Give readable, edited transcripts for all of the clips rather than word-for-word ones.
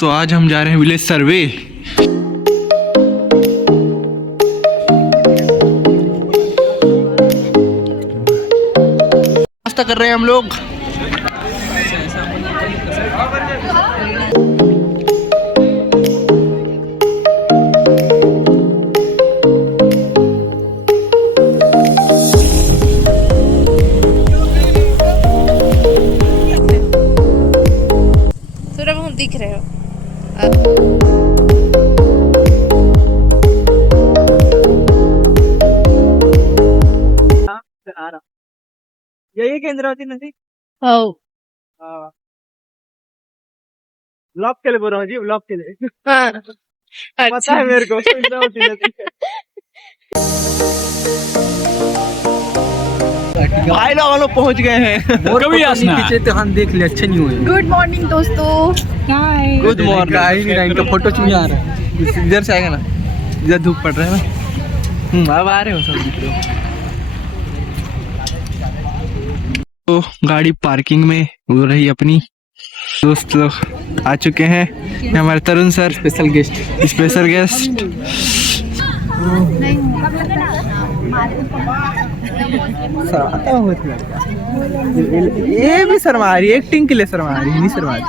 दोस्तों आज हम जा रहे हैं विलेज सर्वे। नाश्ता कर रहे हैं हम लोग। दिख रहे हो यही केंद्रावती नदी। ब्लॉग के लिए बोल रहा हूँ जी, ब्लॉग के लिए। पता है मेरे को केंद्रावती नदी। भाई लोग पहुंच गए हैं। कभी पीछे तो हम देख ले, अच्छे नहीं हुए। गुड मॉर्निंग दोस्तों। Good morning. इनका फोटो नहीं आ रहा है, इधर से आएगा ना, इधर धूप पड़ रहा है ना। अब आ रहे हो सब दिख रहे हो। तो गाड़ी पार्किंग में हो रही अपनी। दोस्त लोग आ चुके हैं, हमारे तरुण सर स्पेशल गेस्ट। ये भी शर्मा रही है, एक्टिंग के लिए शर्मा रही है, नहीं शर्मा रही।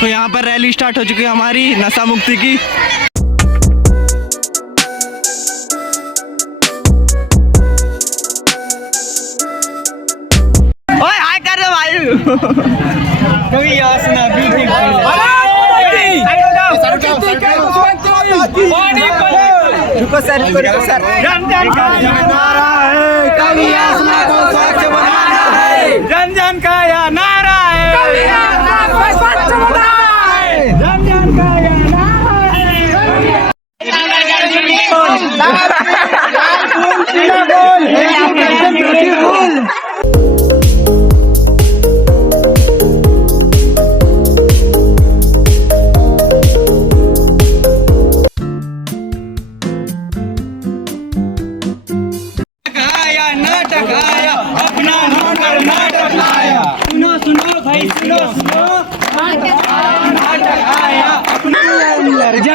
तो यहाँ पर रैली स्टार्ट हो चुकी है हमारी नशा मुक्ति की। ओए हाय कर रहे भाई। कभी आसना रुको सर, जन जन का नारा है, कभी आसना को स्वच्छ बनाना है। जन जन का यह नारा है, कभी आसना को स्वच्छ बनाना है। जन जन का यह नारा है।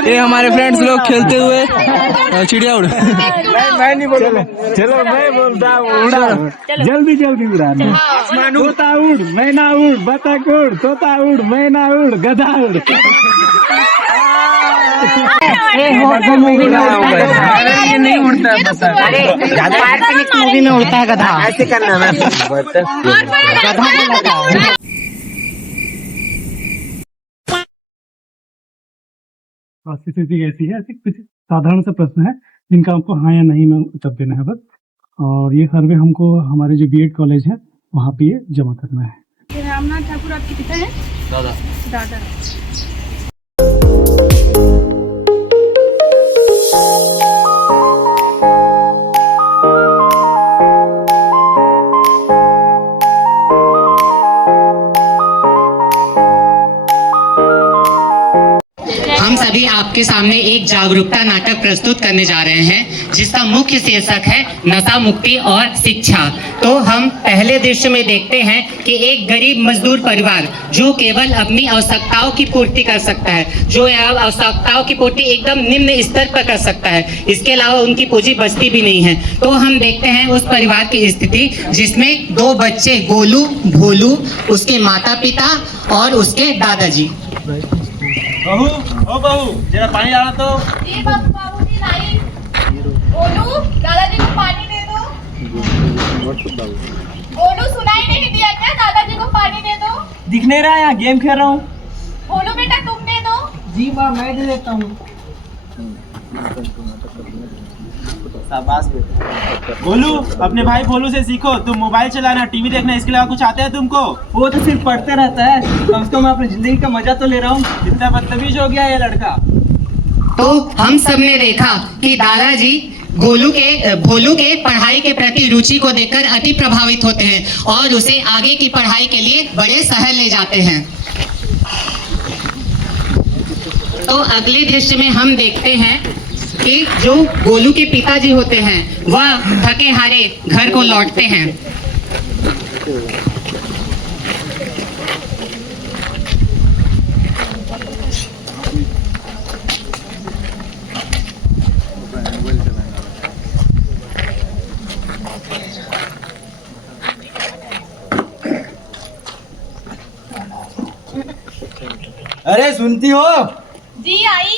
ये हमारे फ्रेंड्स लोग खेलते हुए चिड़िया उड़। मैं नहीं बोलूं, चलो मैं बोलता हूँ। जल्दी जल्दी उड़ाना। तोता उड़, मैना उड़, बतख उड़, तोता उड़, मैना उड़, गधा उड़। ये नहीं उड़ता है, मूवी में उड़ता है गधा। ऐसे करना है गधा। स्थिति कैसी है, ऐसे कुछ साधारण सा प्रश्न है जिनका आपको हाँ या नहीं में उत्तर देना है बस। और ये सर्वे हमको हमारे जो बीएड कॉलेज है वहाँ पे ये जमा करना है। रामनाथ ठाकुर आपके पिता है? दादा। हम सभी आपके सामने एक जागरूकता नाटक प्रस्तुत करने जा रहे हैं जिसका मुख्य शीर्षक है नशा मुक्ति और शिक्षा। तो हम पहले दृश्य में देखते हैं कि एक गरीब मजदूर परिवार जो केवल अपनी आवश्यकताओं की पूर्ति कर सकता है, जो आवश्यकताओं की पूर्ति एकदम निम्न स्तर पर कर सकता है, इसके अलावा उनकी पूंजी बचती भी नहीं है। तो हम देखते हैं उस परिवार की स्थिति जिसमें दो बच्चे गोलू, भोलू, उसके माता पिता और उसके दादाजी। बहू, ओ बहू, जरा पानी डालो तो। जी बाबूजी लाई। गोलू, दादाजी को पानी दे दो। गोलू सुनाई नहीं दिया क्या? दादाजी को पानी दे दो। दिख नहीं रहा है, यहाँ गेम खेल रहा हूँ। गोलू बेटा तुम दे दो। जी माँ, मैं दे देता हूँ। शाबाश बेटा। गोलू, अपने भाई भोलू से सीखो। तुम मोबाइल चलाना, टीवी देखना, इसके अलावा कुछ आता है तुमको? वो तो सिर्फ पढ़ते रहता है, कम से कम मैं अपनी जिंदगी का मजा तो ले रहा हूँ। इतना बदतमीज हो गया ये लड़का। तो हम सब ने देखा कि दादाजी भोलू के पढ़ाई के प्रति रुचि को देखकर अति प्रभावित होते हैं और उसे आगे की पढ़ाई के लिए बड़े शहर ले जाते हैं। तो अगले दृश्य में हम देखते हैं कि जो गोलू के पिताजी होते हैं वह थके हारे घर को लौटते हैं। अरे सुनती हो, जी आई,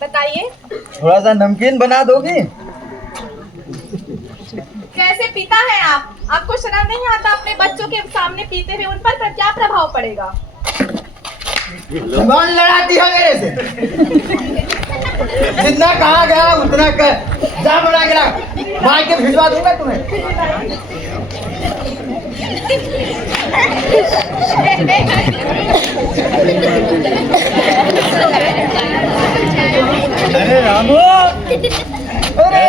बताइए थोड़ा सा नमकीन बना दोगी? कैसे पीता है आप? आपको शर्म नहीं आता अपने बच्चों के सामने पीते हुए? उन पर क्या प्रभाव पड़ेगा? कौन लड़ाती है मेरे से? जितना कहा गया उतना कर, जा बना के रख, भाई के भिजवा दूंगा तुम्हें। अरे रामू, अरे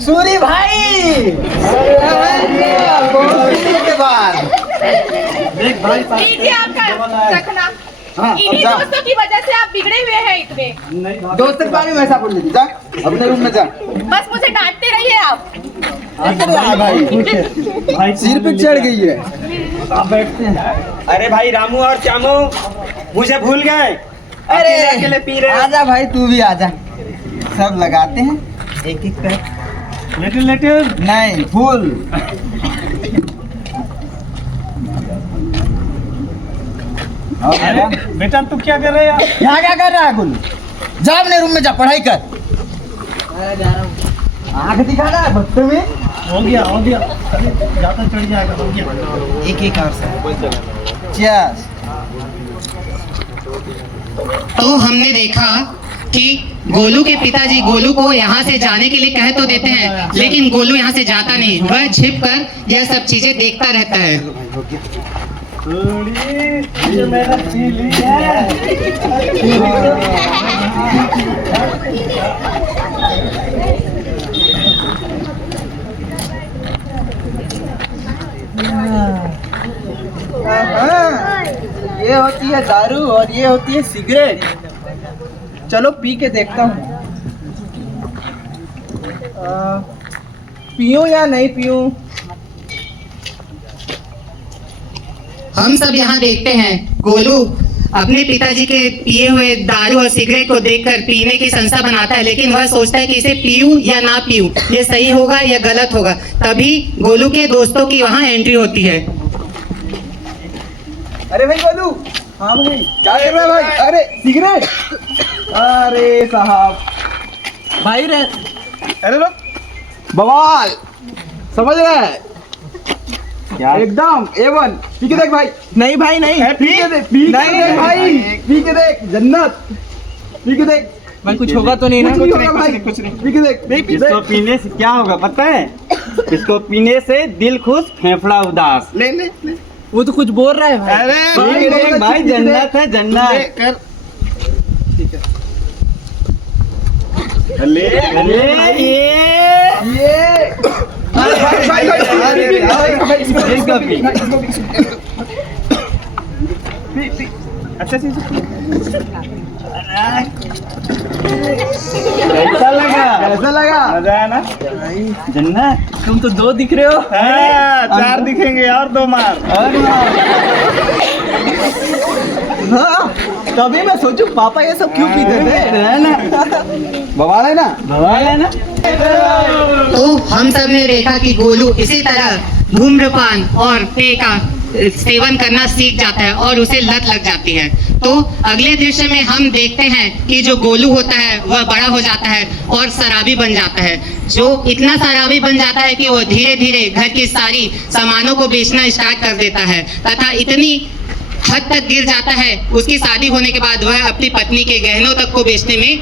सूरी भाई, के बाद देख भाई लीजिए आपका चखना। हाँ, इन्हीं जा। दोस्तों की वजह से आप बिगड़े हुए हैं इतने। दोस्त के बारे में ऐसा बोल देती, जा अपने रूम में जा। बस मुझे डांटते रहिए आप। भाई सिर पे चढ़ गई है। आप बैठते हैं। अरे भाई रामू और श्यामू मुझे भूल गए। अरे अकेले पी रहे हैं। आजा भाई, तू भी आजा, सब लगाते हैं एक एक पैक। लिटिल लिटिल नहीं, फुल। अरे बेटा तू क्या कर रहे हैं? यहाँ क्या कर रहा है गुल्लू? जा अपने रूम में जा, पढ़ाई कर। आँख दिखाना है बच्चे में। हो गया ज्यादा चढ़ जाएगा। हो गया एक एक और से। Cheers। तो हमने देखा कि गोलू के पिताजी गोलू को यहाँ से जाने के लिए कह तो देते हैं, लेकिन गोलू यहाँ से जाता नहीं, वह छिप कर यह सब चीजें देखता रहता है। ये मैंने पी ली है। ये होती है दारू और ये होती है सिगरेट। चलो पी के देखता हूँ, पीऊं या नहीं पीऊं। हम सब यहाँ देखते हैं गोलू अपने पिताजी के पिए हुए दारू और सिगरेट को देखकर पीने की संस्था बनाता है, लेकिन वह सोचता है कि इसे पीऊं या ना पीऊं, ये सही होगा या गलत होगा। तभी गोलू के दोस्तों की वहाँ एंट्री होती है। अरे भाई गोलू। हाँ भाई, क्या कर रहा है भाई? अरे सिगरेट। अरे साहब भाई रे, अरे लो बवाल, समझ रहा है एकदम A1। पी के देख भाई। नहीं भाई नहीं, पी के देख, नहीं भाई, पी के देख, जन्नत। पी के देख भाई, कुछ होगा तो नहीं ना? कुछ नहीं भाई, कुछ नहीं, पी के देख। इसको पीने से क्या होगा पता है? इसको पीने से दिल खुश फेफड़ा उदास। ले ले ले, वो तो कुछ बोल रहा है भाई। अरे देख भाई, जन्नत है जन्नत। कर, ठीक है। ले ये भाई भाई भाई, इसको पी। अच्छा चीज कैसा लगा? कैसा लगा? मजा आया ना? जन्नत। तुम तो दो दिख रहे हो। हाँ, 4 दिखेंगे और 2 मार। हाँ, तभी मैं सोचूं पापा ये सब क्यों पीते थे। बवाल है ना? बवाल है ना? तो हम सब ने देखा कि गोलू इसी तरह धूम्रपान और पेय का सेवन करना सीख जाता है और उसे लत लग जाती है। तो अगले दृश्य में हम देखते हैं कि जो गोलू होता है वह बड़ा हो जाता है और शराबी बन जाता है, जो इतना शराबी बन जाता है कि वो धीरे धीरे घर की सारी सामानों को बेचना स्टार्ट कर देता है तथा इतनी हद तक गिर जाता है, उसकी शादी होने के बाद वह अपनी पत्नी के गहनों तक को बेचने में,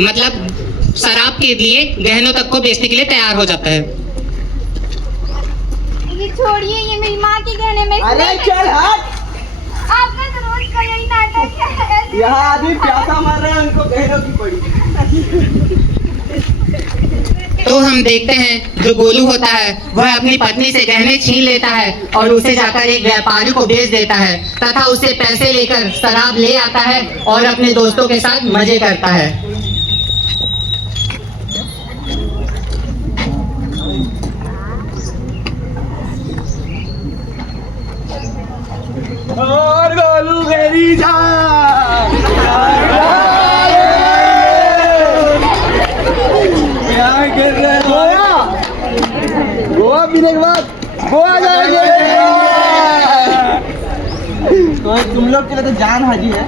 मतलब शराब के लिए गहनों तक को बेचने के लिए तैयार हो जाता है। ये छोड़िए, ये मेरी माँ के गहने में। अरे चल हट, आपका तो रोज का यही नाटक है। यहाँ आदमी प्यासा मर रहा है, उनको गहनों की पड़ी। तो हम देखते हैं जो गोलू होता है वह अपनी पत्नी से गहने छीन लेता है और उसे जाकर एक व्यापारी को बेच देता है तथा उससे पैसे लेकर शराब ले आता है और अपने दोस्तों के साथ मजे करता है। और गोलू मेरी जान, क्या कर रहे हो? गोवा पीने के बाद गोवा जाएंगे। तो तुम लोग के लिए तो जान हाजी है,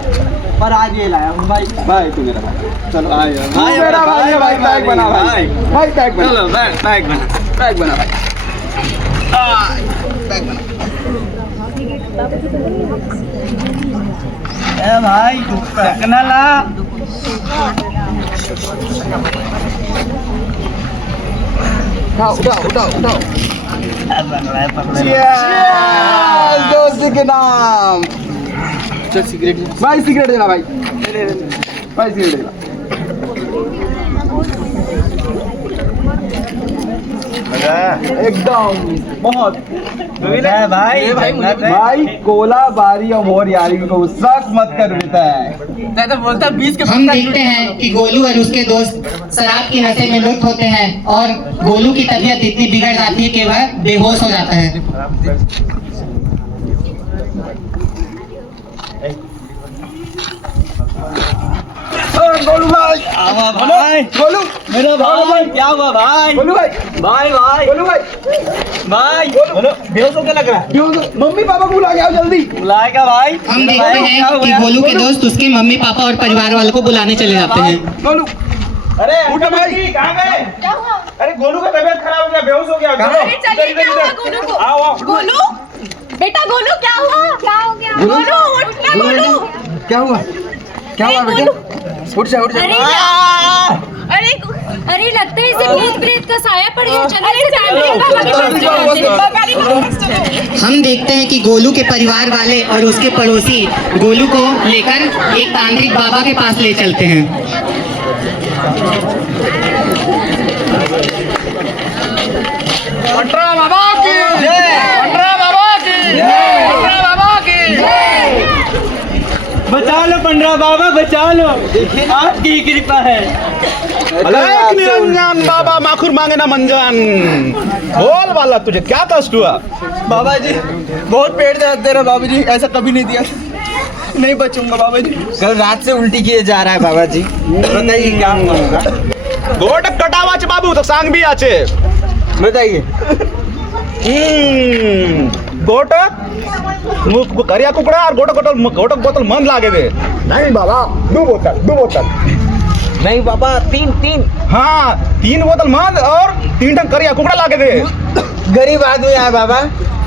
पर आज ये लाया हूँ भाई। भाई तू मेरा भाई, चलो भाई मेरा भाई है भाई, बैग बना भाई, भाई बैग बना, चलो बैग बना, बैग बना भाई। ए भाई टकना ला। उठाओ। Cheers, दोस्ती के नाम। चल सिगरेट भाई, सिगरेट देना भाई, भाई सिगरेट देना। एकदम बहुत भाई भाई कोला बारी और मोर यारी को शक मत कर देता है। तो बोलता 20 के हम देखते हैं कि गोलू और उसके दोस्त शराब की नशे में लुप्त होते हैं और गोलू की तबीयत इतनी बिगड़ जाती है कि वह बेहोश हो जाता है। गोलू भाई, गोलू मेरा भाई क्या हुआ भाई? गोलू भाई, भाई गोलू भाई, भाई बेहोश होकर लग रहा है। मम्मी पापा को बुला के आओ जल्दी। बुलाएगा भाई। हम देखते हैं कि गोलू के दोस्त उसके मम्मी पापा और परिवार वालों को बुलाने चले जाते हैं। गोलू अरे उठो भाई, कहाँ गए? क्या हुआ? अरे गोलू का तबीयत खराब हो गया, बेहोश हो गया। अरे चलिए, क्या हुआ गोलू को? आओ। गोलू बेटा, गोलू क्या हुआ? क्या हो गया? गोलू उठना, गोलू। क्या हुआ? क्या हुआ बेटा? उठ जा उठ जा। अरे अरे लगता है इसे भूत प्रेत का साया पड़ गया। चलो हम देखते हैं कि गोलू के परिवार वाले और उसके पड़ोसी गोलू को लेकर एक तांत्रिक बाबा के पास ले चलते हैं। पंडरा बाबा की जय, पंडरा बाबा की जय, पंडरा बाबा की जय। बचा लो पंडरा बाबा, बचा लो, आपकी कृपा है। अलग निरंजन बाबा माखुर मांगे ना मंजन। बोल वाला तुझे क्या कष्ट हुआ? बाबा जी बहुत पेट दर्द दे रहा बाबा जी, ऐसा कभी नहीं दिया, नहीं बचूंगा बाबा जी। कल रात से उल्टी किए जा रहा है बाबा जी, बताइए क्या होगा? गोट कटावाच बाबू तो सांग भी आचे। बताइए। गोट करिया कुकड़ा और गोटक बोतल मन लागे दे। नहीं बाबा, दो बोतल। नहीं बाबा, तीन। हाँ 3 बोतल मन और 3 टन करिया कुकड़ा लागे दे। गरीब आदमी है बाबा,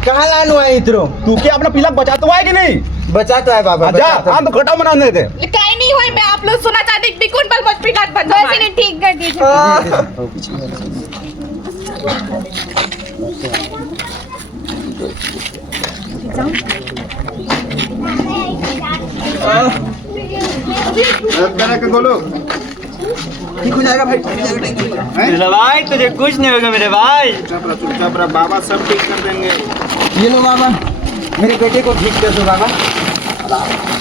कहाँ लानू है इतरो? तू क्या अपना पिला बचा तो है कि नहीं? बचा तो है बाबा, जा बचा तो है। हम तो खटा बनाने दे। कहीं नहीं हुई, मैं आप लोग सुना चाहती बिकुन बल मत पिलात बंद बस इन्हें ठीक कर दीजिए। ठीक हो जाएगा भाई, मेरे भाई तुझे कुछ नहीं होगा मेरे भाई। चुपचाप रह बाबा, सब ठीक कर देंगे। ये लो बाबा, मेरे बेटे को ठीक कर दो बाबा।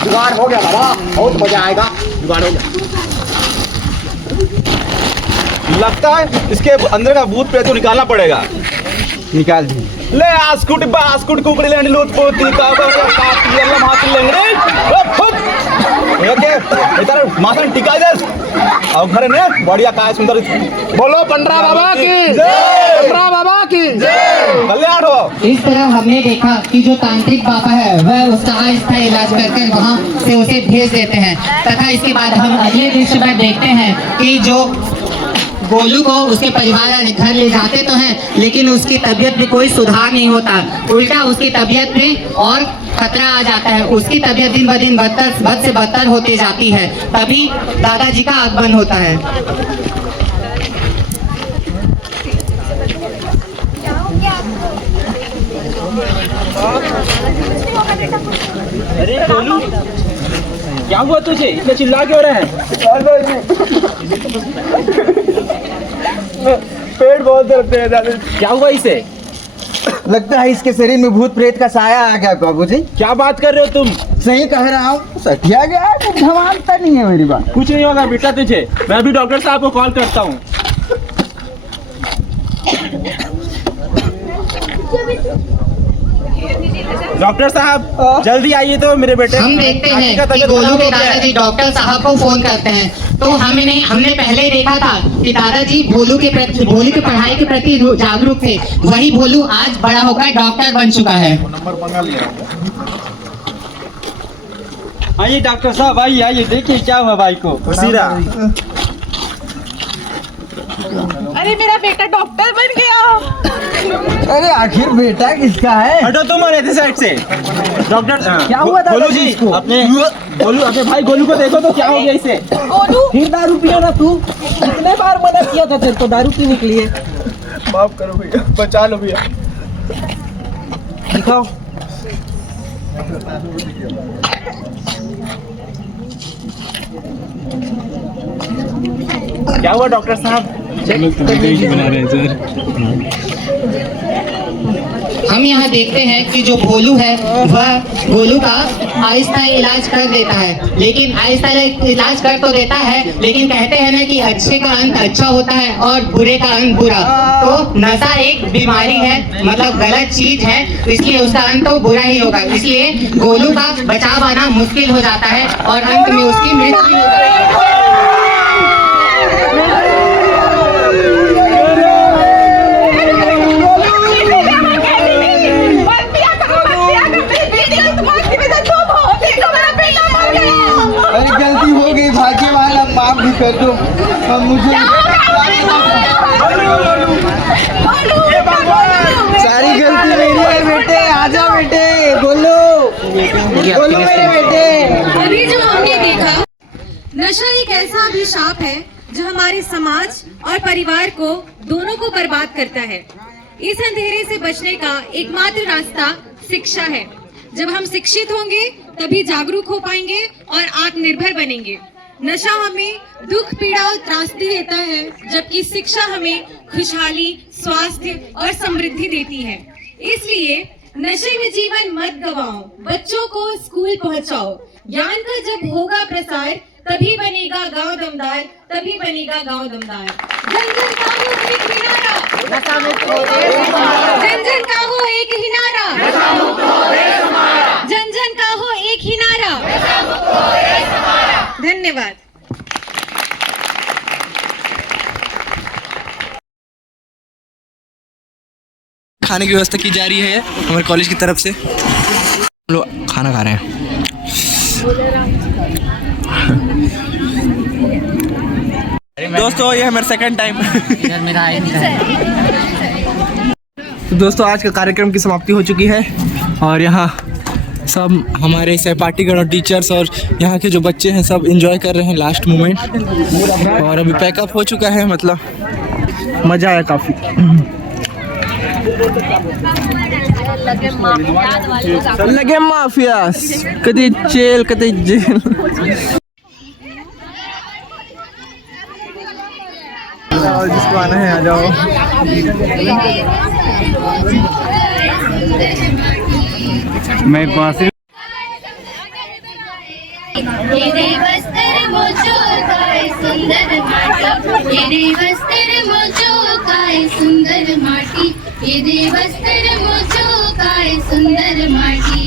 जुगाड़ हो गया बाबा, बहुत मजा आएगा, जुगाड़ हो गया। लगता है इसके अंदर का भूत प्रेत को निकालना पड़ेगा। निकाल दी। ले आस्कुट कुकड़ी लेंडी लूट पोती का काट ये मात्र लेंगे ओ फुट ओके इधर मासन टिका दे और घर ने बढ़िया काय सुंदर बोलो पंडरा बाबा की जय, पंडरा बाबा की जय, कल्याण हो। इस तरह हमने देखा कि जो तांत्रिक बाबा है वह उसका आहिस्ता इलाज करके वहाँ से उसे भेज देते हैं तथा इसके बाद हम अगले दृश्य में देखते हैं कि जो गोलू को उसके परिवार वाले घर ले जाते तो हैं लेकिन उसकी तबीयत में कोई सुधार नहीं होता, उल्टा उसकी तबीयत में और खतरा आ जाता है। उसकी तबीयत दिन ब दिन बद से बदतर होती जाती है। तभी दादाजी का आगमन होता है। अरे गोलू क्या हुआ तुझे, इतना चिल्ला क्यों रहा है? पेट बहुत दर्द दे रहा है। क्या हुआ इसे? लगता है इसके शरीर में भूत प्रेत का साया आ गया बाबूजी। क्या बात कर रहे हो तुम? सही कह रहा हूँ, सटिया गया है, कुछ धमालता नहीं है मेरी बात। कुछ नहीं होगा बेटा तुझे, मैं अभी डॉक्टर साहब को कॉल करता हूँ। डॉक्टर साहब जल्दी आइए तो मेरे बेटे। हम देखते हैं कि गोलू के दादाजी डॉक्टर साहब को फोन करते हैं तो हमने पहले ही देखा था कि दादाजी भोलू के पढ़ाई के प्रति जागरूक थे। वही भोलू आज बड़ा होकर डॉक्टर बन चुका है। आइए डॉक्टर साहब, आइए आइए, देखिए क्या हुआ भाई को। सीरा अरे मेरा बेटा डॉक्टर बन गया। अरे आखिर बेटा किसका है? हटो तुम रहते साइड से। डॉक्टर क्या हुआ था गोलू जी इसको? अपने भाई गोलू को देखो तो क्या हो गया इसे। गोलू फिर दारू पिया ना तू? कितने बार मना किया था तेरे को दारू पी निकली है? माफ करो भैया, बचा लो भैया। दिखाओ। क्या हुआ डॉक्टर साहब? हम यहाँ देखते हैं कि जो भोलू है वह गोलू का आहिस्ता इलाज कर देता है, लेकिन आहिस्ता इलाज कर तो देता है, लेकिन कहते हैं ना कि अच्छे का अंत अच्छा होता है और बुरे का अंत बुरा। तो नशा एक बीमारी है, मतलब गलत चीज है, इसलिए उसका अंत तो बुरा ही होगा। इसलिए गोलू का बचाव आना मुश्किल हो जाता है और अंत में उसकी मृत्यु हो जाती है। अरे गलती हो गई भाग्यवान, अब माफ भी कर दो। अब मुझे सारी गलती मेरी है बेटे। आजा बेटे, बोलो बोलो मेरे बेटे। अभी जो हमने देखा, नशा एक ऐसा अभिशाप है जो हमारे समाज और परिवार को दोनों को बर्बाद करता है। इस अंधेरे से बचने का एकमात्र रास्ता शिक्षा है। जब हम शिक्षित होंगे तभी जागरूक हो पाएंगे और आत्मनिर्भर बनेंगे। नशा हमें दुख, पीड़ा और त्रासदी देता है, जबकि शिक्षा हमें खुशहाली, स्वास्थ्य और समृद्धि देती है। इसलिए नशे में जीवन मत गवाओ, बच्चों को स्कूल पहुंचाओ। ज्ञान का जब होगा प्रसार, तभी बनेगा गांव दमदार, तभी बनेगा गांव दमदार। जन जन का हो एक ही नारा, जन जन का हो एक ही नारा, जन जन का हो एक ही नारा। धन्यवाद। खाने की व्यवस्था की जा रही है हमारे कॉलेज की तरफ से। हम लोग खाना खा रहे हैं। दोस्तों ये है मेरा सेकंड टाइम। तो दोस्तों आज का कार्यक्रम की समाप्ति हो चुकी है और यहाँ सब हमारे सहपाठीगण और टीचर्स और यहाँ के जो बच्चे हैं सब एंजॉय कर रहे हैं लास्ट मोमेंट। और अभी पैकअप हो चुका है, मतलब मज़ा आया काफ़ी। लगे माफियास, कभी जेल कभी जेल। जिसको आना है आ जाओ। मैं पास ये देवस्तर मोजो काय सुंदर माटी, ये देवस्तर मोजो काय सुंदर माटी, ये देवस्तर मोजो काय सुंदर माटी।